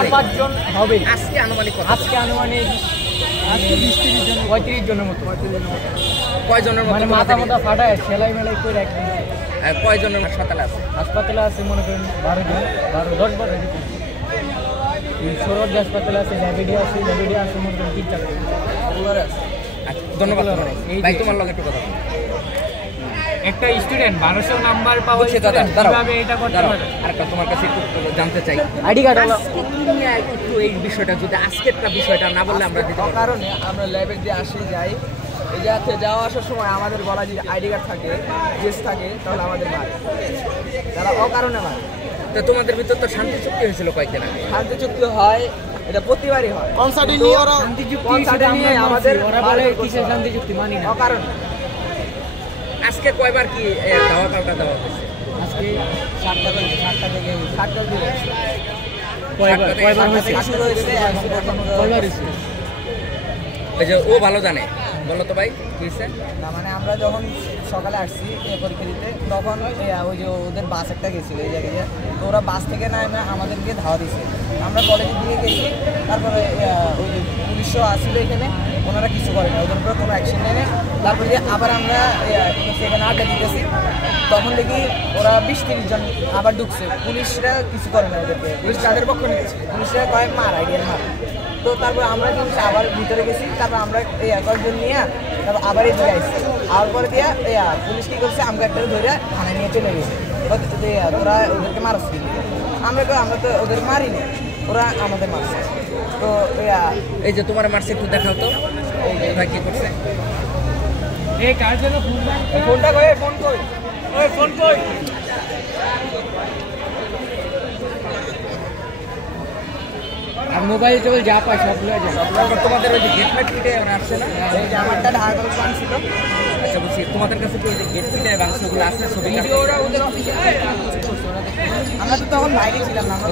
4-5 জন হবে আজকে আনুমানিক কত? আজকে 20-30 জন 35 জনের মতো কয় জনের মতো? মানে মাথা ফাটায় সেলাই মেলাই করে একদম। কয় জনের হাসপাতালে আছে? হাসপাতালে আছে মনে করেন 12 জন 10 12 সরোজ হাসপাতালে আছে, ল্যাবেডি আছে মনে করেন 3-4 জন। ধন্যবাদ ভাই, তোমার লগে একটু কথা একটা স্টুডেন্ট 1200 নাম্বার পাওয়া কিভাবে এটা করতে পারে? আরেকটা তোমার কাছে একটু জানতে চাই, আইডি কার্ড হলো একটু এই বিষয়টা যদি আজকেরটা বিষয়টা না বললে আমরা দিতে পারবো। কারণে আমরা ল্যাবে দিয়ে আসি যাই, এই যাতে যাওয়া আসার সময় আমাদের গলায় যদি আইডি কার্ড থাকে, ড্রেস থাকে, তাহলে আমাদের মারে, তারা অকারণে মারে। তো তোমাদের ভিতর তো শান্তি চুক্তি হয়েছিল কয়েকদিন আগে। শান্তি চুক্তি হয়, এটা প্রতিবারই হয়। কনসার্টে নিয়ে ওরা শান্তি চুক্তি নিয়ে আমাদের ওরা বলে কিসের শান্তি চুক্তি মানি না অকারণে। আজকে কয়বার কি ধাওয়া পাল্টা দেওয়া হয়েছে? আজকে 7টা থেকে 7টার দিকে কয়বার হয়েছে? শুরু হয়েছে, কয়বার হয়েছে? ওই যে ও ভালো জানে, বলো তো ভাই কি হয়েছে? না মানে আমরা যখন সকালে আসছি পরীক্ষা দিতে, তখন ওই যে ওদের বাস একটা গেছিল এই জায়গায়, তো ওরা বাস থেকে না আমাদেরকে ধাওয়া দিয়েছে। আমরা কলেজের দিকে গেছি, তারপরে ওই যে পুলিশও আসছিল এখানে, ওনারা কিছু করে না, ওদের উপরে কোনো অ্যাকশন নেয়। তারপরে আবার আমরা সেখানে আড্ডা দিতেছি, তখন দেখি ওরা 20-30 জন আবার ঢুকছে। পুলিশরা কিছু করে না ওদেরকে, পুলিশ তাদের পক্ষ নিচ্ছে, পুলিশরা কয়েক মার আইডিয়ার মার। তো তারপর আমরা কিন্তু আবার ভিতরে গেছি, তারপর আমরা কয়েকজন নিয়ে তারপর আবার এই দিকে আসছি। আর পরে দিয়ে পুলিশ কী করছে, আমাকে একটা ধরে থানায় নিয়ে চলে গেছে। ওরা ওদেরকে মারছে, আমরা তো ওদের মারিনি, ওরা আমাদের মারছে। তো এই যে তোমার মারছে একটু দেখাও তো, ভাই কি করছে? এই কার জন্য ফোনটা ফোন কই আর মোবাইল টোবাইল যা পায় সব লয়ে যায়। তারপর তোমাদের ওই যে গেট ফাইটে ওরা আসছে না? এই যে আমারটা ঢাকা করে প্ল্যান ছিল। আচ্ছা বলছি, তোমাদের কাছে কি ওই যে গেট ফাইটে বাংশগুলো আছে? ছবি ওরা ওদের অফিসে আমরা তো তখন বাইরে ছিলাম না, আমরা